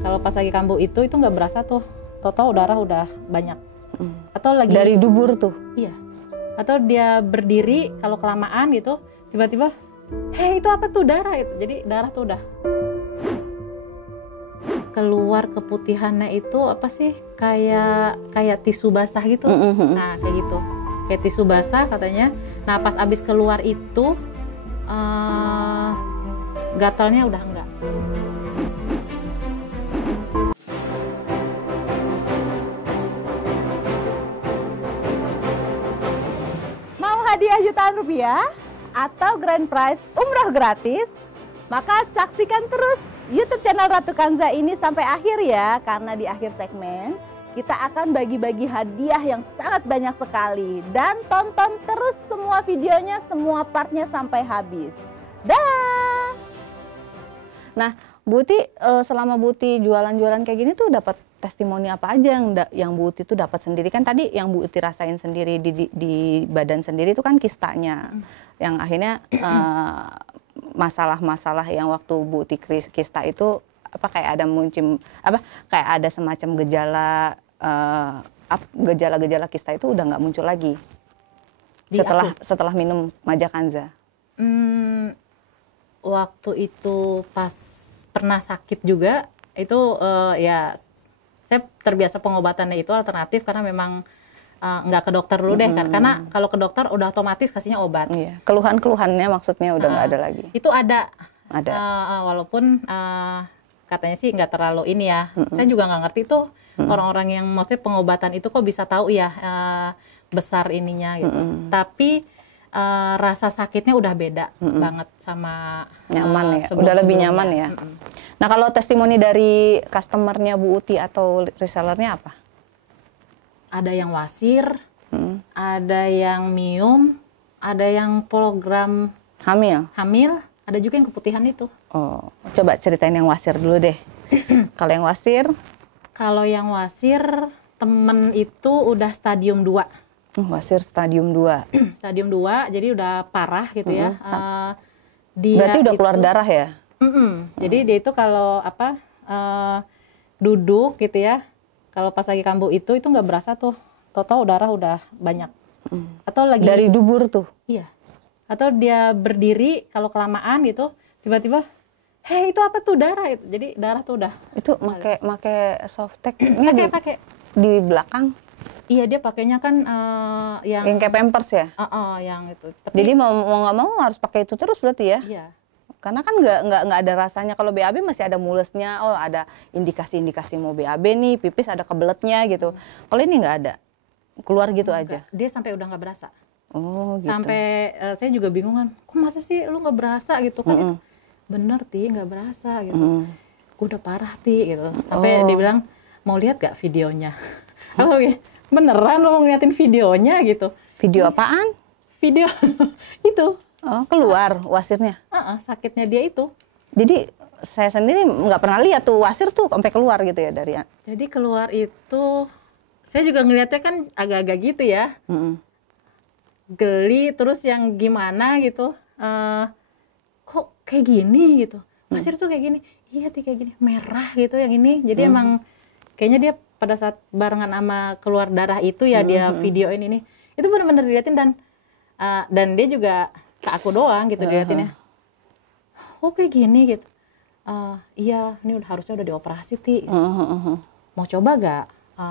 Kalau pas lagi kambuh itu nggak berasa tuh, tau-tau darah udah banyak. Atau lagi dari dubur tuh. Iya. Atau dia berdiri kalau kelamaan gitu, tiba-tiba, hei itu apa tuh darah itu. Jadi darah tuh udah keluar keputihannya itu apa sih? Kayak tisu basah gitu. Nah kayak gitu, kayak tisu basah katanya. Nah pas abis keluar itu gatalnya udah enggak. Mau hadiah jutaan rupiah atau grand prize umroh gratis? Maka saksikan terus YouTube channel Ratu Kanza ini sampai akhir ya, karena di akhir segmen kita akan bagi-bagi hadiah yang sangat banyak sekali. Dan tonton terus semua videonya, semua partnya sampai habis. Dah. Nah, Bu Uti, selama Bu Uti jualan-jualan kayak gini tuh dapat testimoni apa aja yang Bu Uti tuh dapat sendiri? Kan tadi yang Bu Uti rasain sendiri di badan sendiri itu kan kistanya, yang akhirnya masalah-masalah yang waktu Bu Uti kista itu apa kayak ada kayak ada semacam gejala kista itu udah nggak muncul lagi setelah minum Maja Kanza. Waktu itu pas pernah sakit juga itu ya saya terbiasa pengobatannya itu alternatif karena memang nggak ke dokter dulu deh kan, karena kalau ke dokter udah otomatis kasihnya obat. Iya. Keluhan-keluhannya maksudnya udah nggak ada lagi. Itu ada. Walaupun katanya sih nggak terlalu ini ya. Saya juga nggak ngerti tuh orang-orang yang maksudnya pengobatan itu kok bisa tahu ya besar ininya gitu. Tapi rasa sakitnya udah beda banget sama nyaman ya. Udah lebih nyaman ya. Nah kalau testimoni dari customernya Bu Uti atau resellernya apa? Ada yang wasir, ada yang mium, ada yang program hamil, ada juga yang keputihan itu. Oh, coba ceritain yang wasir dulu deh. Kalau yang wasir? Kalau yang wasir, temen itu udah stadium 2. Wasir stadium 2. Stadium 2, jadi udah parah gitu ya. Berarti udah keluar darah ya? Jadi dia itu kalau duduk gitu ya, kalau pas lagi kambuh itu nggak berasa tuh, tau-tau darah udah banyak. Atau lagi dari dubur tuh? Iya. Atau dia berdiri kalau kelamaan gitu, tiba-tiba, hei itu apa tuh darah itu. Jadi darah tuh udah. Itu make softtek-nya pakai di belakang? Iya, dia pakainya kan yang kayak Pampers ya? Yang itu. Tapi, jadi mau nggak mau harus pakai itu terus berarti ya? Iya. Karena kan nggak ada rasanya. Kalau BAB masih ada mulesnya, oh ada indikasi-indikasi mau BAB nih, pipis ada kebeletnya gitu. Kalau ini nggak ada, keluar gitu aja. Dia sampai udah nggak berasa. Oh gitu. Sampai saya juga bingung kan, kok masa sih lu nggak berasa gitu kan? Itu bener Ti, nggak berasa gitu. Gue udah parah Ti gitu. Sampai dia bilang mau lihat gak videonya? Oh beneran lo mau ngeliatin videonya gitu? Video apaan? Video itu. Oh, keluar wasirnya? Sakitnya dia itu. Jadi saya sendiri nggak pernah lihat tuh wasir tuh sampai keluar gitu ya dari. Jadi keluar itu, saya juga ngeliatnya kan agak-agak gitu ya. Geli, terus yang gimana gitu. Kok kayak gini gitu. Wasir tuh kayak gini. Iya Ti kayak gini. Merah gitu yang ini. Jadi emang kayaknya dia pada saat barengan sama keluar darah itu ya dia videoin ini. Itu benar-benar diliatin dan dia juga ke aku doang gitu diliatinnya. Oh kayak gini gitu. Iya ini harusnya udah dioperasi Ti. Mau coba gak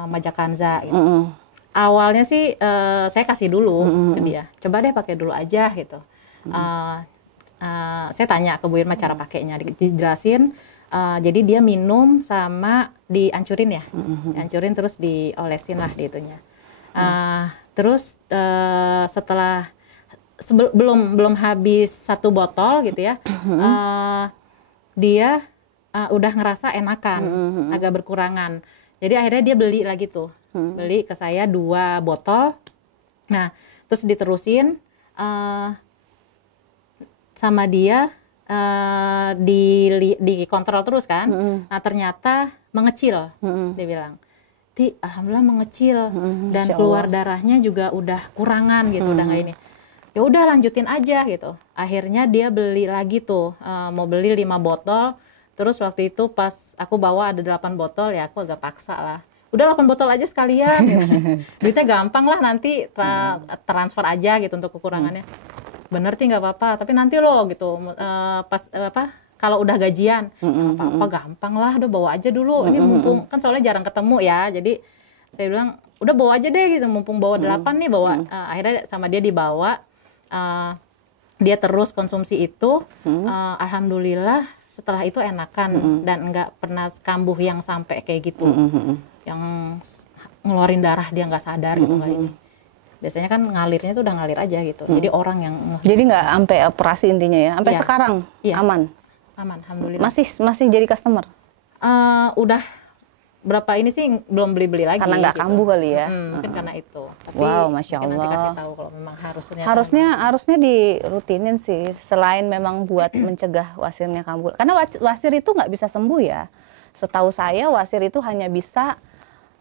Maja Kanza gitu. Awalnya sih saya kasih dulu ke dia. Coba deh pakai dulu aja gitu. Saya tanya ke Bu Irma cara pakainya, dijelasin. Jadi dia minum sama dihancurin ya. Dihancurin terus diolesin lah di itunya. Terus setelah belum habis 1 botol gitu ya, dia udah ngerasa enakan, agak berkurangan. Jadi akhirnya dia beli lagi tuh, beli ke saya 2 botol. Nah, terus diterusin sama dia, dikontrol terus kan. Nah ternyata mengecil, dia bilang. Ti, alhamdulillah mengecil dan keluar darahnya juga udah kurangan gitu, udah nggak ini. Ya udah lanjutin aja gitu. Akhirnya dia beli lagi tuh, mau beli 5 botol, Terus waktu itu pas aku bawa ada 8 botol ya aku agak paksa lah. Udah 8 botol aja sekalian. Gitu. Duitnya gampang lah nanti transfer aja gitu untuk kekurangannya. Bener sih nggak apa-apa, tapi nanti loh gitu pas kalau udah gajian apa-apa gampang lah, udah bawa aja dulu. Ini mumpung kan soalnya jarang ketemu ya. Jadi saya bilang udah bawa aja deh gitu, mumpung bawa 8 nih bawa. Akhirnya sama dia dibawa. Dia terus konsumsi itu. Alhamdulillah setelah itu enakan dan nggak pernah kambuh yang sampai kayak gitu, yang ngeluarin darah dia nggak sadar gitu kali ini. Biasanya kan ngalirnya tuh udah ngalir aja gitu. Jadi orang yang Jadi nggak sampai operasi intinya ya? Sampai Iya. sekarang Iya. aman? Aman, alhamdulillah. Masih jadi customer? Udah berapa ini sih belum beli lagi. Karena nggak gitu. kambuh kali ya? Mungkin karena itu. Tapi Wow, Masya mungkin nanti Allah. kasih tahu kalau memang Harusnya dirutinin sih, selain memang buat mencegah wasirnya kambuh. Karena wasir itu nggak bisa sembuh ya. Setahu saya wasir itu hanya bisa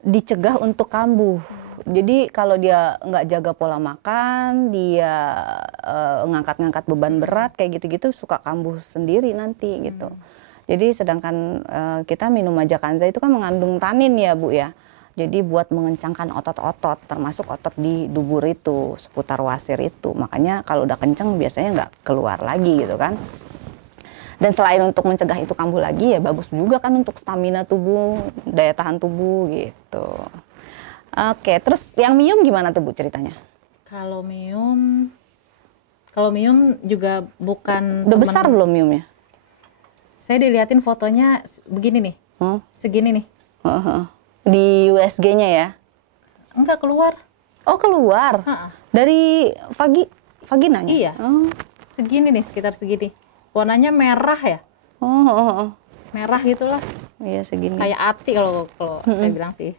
dicegah untuk kambuh. Jadi kalau dia nggak jaga pola makan, dia ngangkat-ngangkat beban berat kayak gitu-gitu suka kambuh sendiri nanti gitu. Jadi sedangkan kita minum majakanza itu kan mengandung tanin ya Bu ya. Jadi buat mengencangkan otot-otot, termasuk otot di dubur itu, seputar wasir itu. Makanya kalau udah kenceng biasanya nggak keluar lagi gitu kan. Dan selain untuk mencegah itu kambuh lagi ya bagus juga kan untuk stamina tubuh, daya tahan tubuh gitu. Oke, terus yang mium gimana tuh Bu ceritanya? Kalau mium juga bukan Udah besar belum miumnya? Saya diliatin fotonya begini nih, segini nih. Di USG-nya ya? Enggak keluar. Oh keluar? Dari vaginanya? Iya. Segini nih, sekitar segini. Warnanya merah ya? Merah gitulah. Iya segini. Kayak ati kalau saya bilang sih.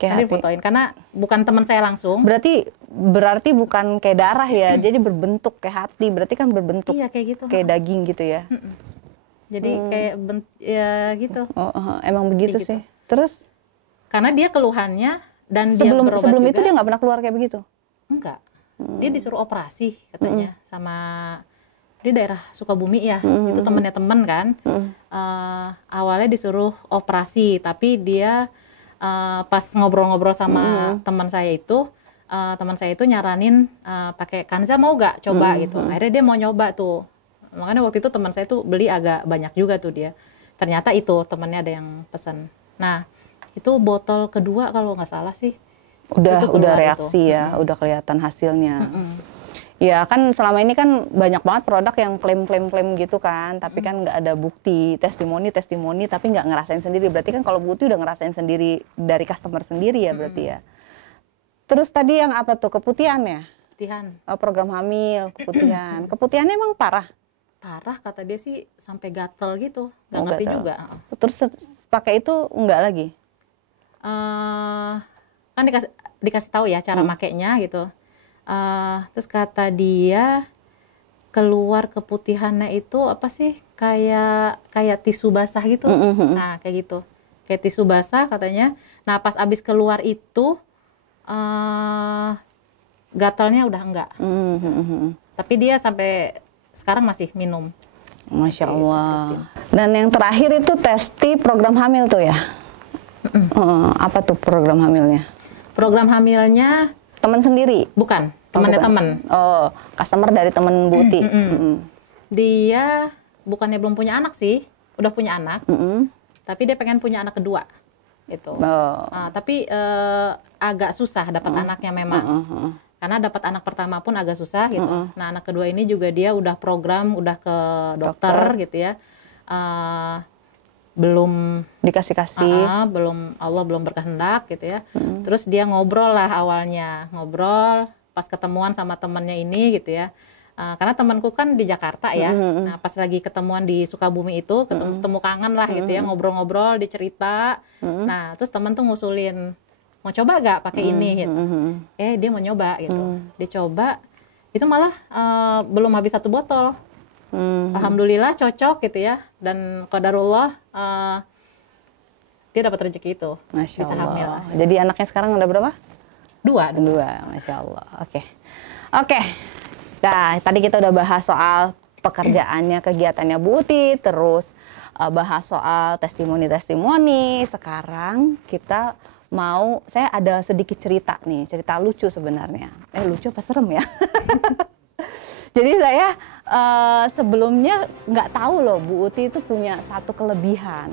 Kayak Tadi fotoin karena bukan teman saya langsung. Berarti bukan kayak darah ya, jadi berbentuk kayak hati. Berarti kan berbentuk Iya kayak gitu. kayak daging gitu ya? Jadi kayak ya gitu. Emang begitu Gitu. sih. Terus? Karena dia keluhannya dan dia berobat sebelum juga. itu dia nggak pernah keluar kayak begitu? Enggak. Dia disuruh operasi katanya sama di daerah Sukabumi ya. Itu temannya temen kan. Awalnya disuruh operasi, tapi dia pas ngobrol-ngobrol sama teman saya itu nyaranin pakai Kanza mau gak coba gitu. Akhirnya dia mau nyoba tuh. Makanya waktu itu teman saya tuh beli agak banyak juga tuh dia. Ternyata itu temannya ada yang pesan. Nah itu botol kedua kalau nggak salah sih. Udah reaksi itu. ya, udah kelihatan hasilnya. Ya kan selama ini kan banyak banget produk yang klaim gitu kan, tapi kan nggak ada bukti, testimoni, tapi nggak ngerasain sendiri. Berarti kan kalau bukti udah ngerasain sendiri dari customer sendiri ya berarti ya. Terus tadi yang apa tuh, keputihan ya? Keputihan. Program hamil, keputihan. Keputihannya emang parah? Parah kata dia sih sampai gatel gitu, nggak Oh, ngerti gatel. juga. Terus pakai itu enggak lagi? Kan dikasih tahu ya cara makainya gitu. Terus kata dia keluar keputihannya itu apa sih kayak tisu basah gitu. Nah kayak gitu, kayak tisu basah katanya. Nah pas abis keluar itu gatalnya udah enggak. Tapi dia sampai sekarang masih minum. Masya Allah. Dan yang terakhir itu testi program hamil tuh ya? Apa tuh program hamilnya? Program hamilnya Teman sendiri? bukan, temannya bukan. teman. Oh, customer dari teman Buti. Dia bukannya belum punya anak sih, udah punya anak. Tapi dia pengen punya anak kedua, gitu. Tapi agak susah dapat anaknya memang. Karena dapat anak pertama pun agak susah gitu. Nah anak kedua ini juga dia udah program, udah ke dokter. Gitu ya. Belum Dikasih-kasih. Allah belum berkehendak gitu ya. Terus dia ngobrol lah awalnya, ngobrol pas ketemuan sama temennya ini gitu ya. Karena temanku kan di Jakarta ya. Nah pas lagi ketemuan di Sukabumi itu, ketemu kangen lah gitu ya, ngobrol-ngobrol, dicerita. Nah terus temen tuh ngusulin, mau coba gak pakai ini gitu. Dia mau nyoba gitu. Dia coba, itu malah belum habis 1 botol. Alhamdulillah cocok gitu ya, dan qadarullah dia dapat rezeki itu. Masya bisa Allah. hamil. Jadi anaknya sekarang udah berapa? 2. Masya Allah. Oke. Nah tadi kita udah bahas soal pekerjaannya, kegiatannya Bu Uti, terus bahas soal testimoni-testimoni. Sekarang kita saya ada sedikit cerita nih, cerita lucu sebenarnya. Lucu apa serem ya? Jadi saya sebelumnya nggak tahu loh Bu Uti itu punya satu kelebihan.